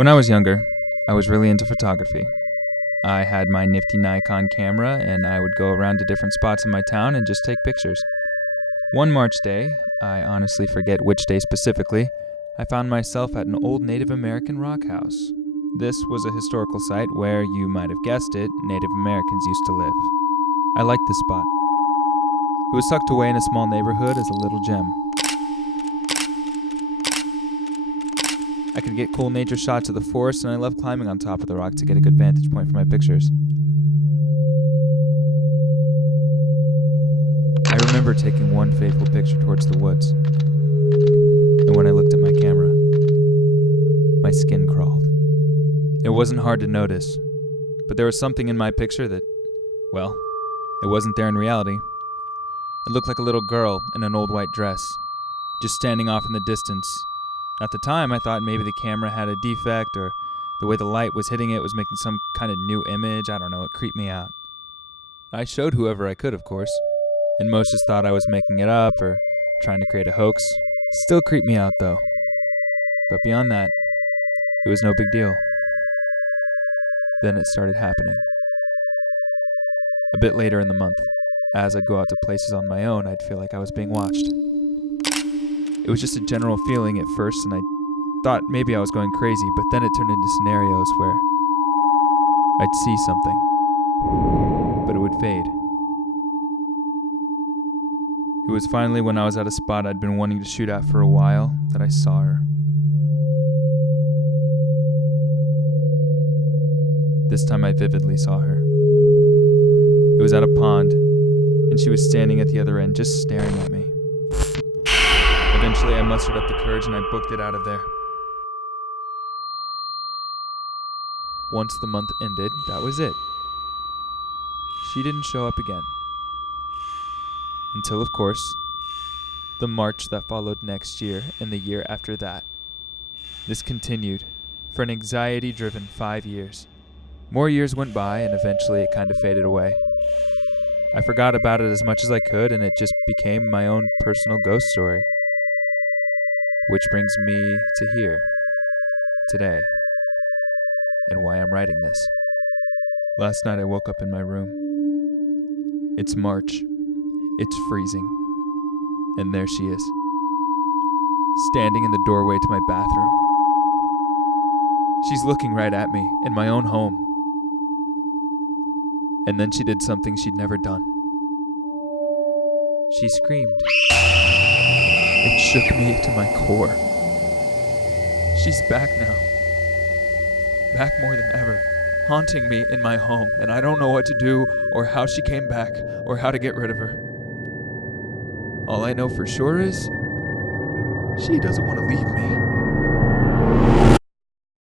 When I was younger, I was really into photography. I had my nifty Nikon camera and I would go around to different spots in my town and just take pictures. One March day, I honestly forget which day specifically, I found myself at an old Native American rock house. This was a historical site where, you might have guessed it, Native Americans used to live. I liked this spot. It was tucked away in a small neighborhood as a little gem. I could get cool nature shots of the forest, and I loved climbing on top of the rock to get a good vantage point for my pictures. I remember taking one fateful picture towards the woods, and when I looked at my camera, my skin crawled. It wasn't hard to notice, but there was something in my picture that, well, it wasn't there in reality. It looked like a little girl in an old white dress, just standing off in the distance. At the time, I thought maybe the camera had a defect or the way the light was hitting it was making some kind of new image. I don't know, it creeped me out. I showed whoever I could, of course, and most just thought I was making it up or trying to create a hoax. Still creeped me out, though. But beyond that, it was no big deal. Then it started happening. A bit later in the month, as I'd go out to places on my own, I'd feel like I was being watched. It was just a general feeling at first, and I thought maybe I was going crazy, but then it turned into scenarios where I'd see something, but it would fade. It was finally when I was at a spot I'd been wanting to shoot at for a while that I saw her. This time I vividly saw her. It was at a pond, and she was standing at the other end just staring at me. Eventually, I mustered up the courage and I booked it out of there. Once the month ended, that was it. She didn't show up again. Until, of course, the March that followed next year and the year after that. This continued for an anxiety-driven 5 years. More years went by and eventually it kind of faded away. I forgot about it as much as I could and it just became my own personal ghost story. Which brings me to here, today, and why I'm writing this. Last night I woke up in my room. It's March, it's freezing, and there she is, standing in the doorway to my bathroom. She's looking right at me, in my own home. And then she did something she'd never done. She screamed. It shook me to my core. She's back now. Back more than ever, haunting me in my home, and I don't know what to do, or how she came back, or how to get rid of her. All I know for sure is, she doesn't want to leave me.